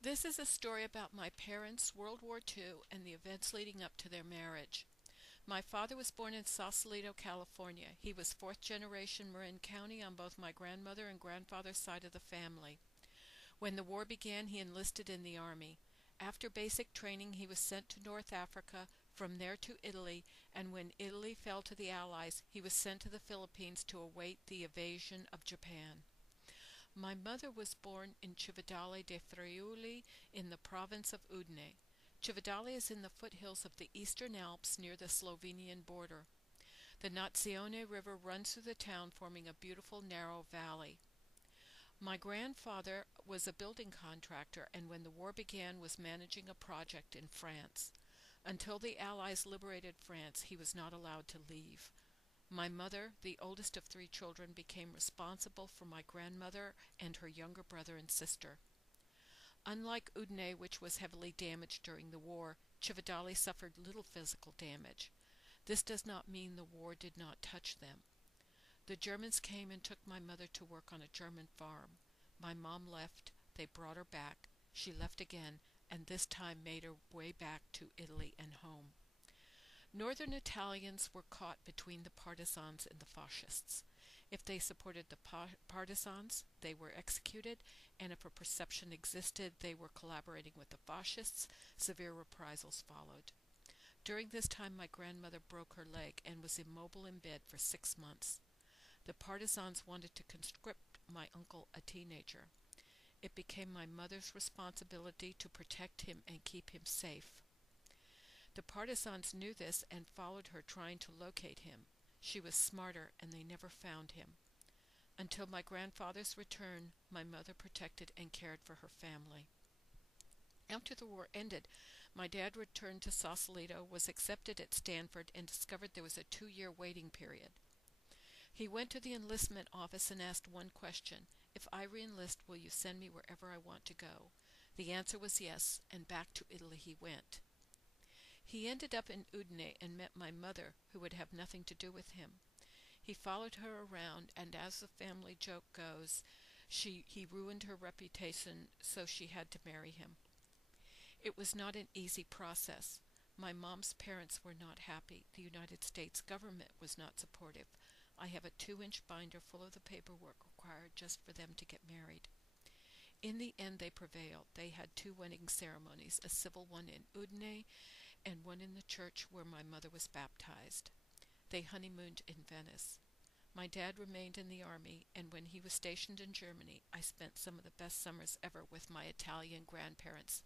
This is a story about my parents, World War II, and the events leading up to their marriage. My father was born in Sausalito, California. He was fourth generation Marin County on both my grandmother and grandfather's side of the family. When the war began, he enlisted in the army. After basic training, he was sent to North Africa, from there to Italy, and when Italy fell to the Allies, he was sent to the Philippines to await the invasion of Japan. My mother was born in Cividale de Friuli in the province of Udine. Cividale is in the foothills of the Eastern Alps near the Slovenian border. The Nazione River runs through the town, forming a beautiful narrow valley. My grandfather was a building contractor and when the war began was managing a project in France. Until the Allies liberated France, he was not allowed to leave. My mother, the oldest of three children, became responsible for my grandmother and her younger brother and sister. Unlike Udine, which was heavily damaged during the war, Cividale suffered little physical damage. This does not mean the war did not touch them. The Germans came and took my mother to work on a German farm. My mom left, they brought her back, she left again, and this time made her way back to Italy and home. Northern Italians were caught between the partisans and the fascists. If they supported the partisans, they were executed, and if a perception existed they were collaborating with the fascists, severe reprisals followed. During this time my grandmother broke her leg and was immobile in bed for 6 months. The partisans wanted to conscript my uncle, a teenager. It became my mother's responsibility to protect him and keep him safe. The partisans knew this and followed her, trying to locate him. She was smarter, and they never found him. Until my grandfather's return, my mother protected and cared for her family. After the war ended, my dad returned to Sausalito, was accepted at Stanford, and discovered there was a 2-year waiting period. He went to the enlistment office and asked one question: "If I re-enlist, will you send me wherever I want to go?" The answer was yes, and back to Italy he went. He ended up in Udine and met my mother, who would have nothing to do with him. He followed her around, and as the family joke goes, he ruined her reputation, so she had to marry him. It was not an easy process. My mom's parents were not happy. The United States government was not supportive. I have a 2-inch binder full of the paperwork required just for them to get married. In the end they prevailed. They had 2 wedding ceremonies, a civil one in Udine and one in the church where my mother was baptized. They honeymooned in Venice. My dad remained in the army, and when he was stationed in Germany, I spent some of the best summers ever with my Italian grandparents.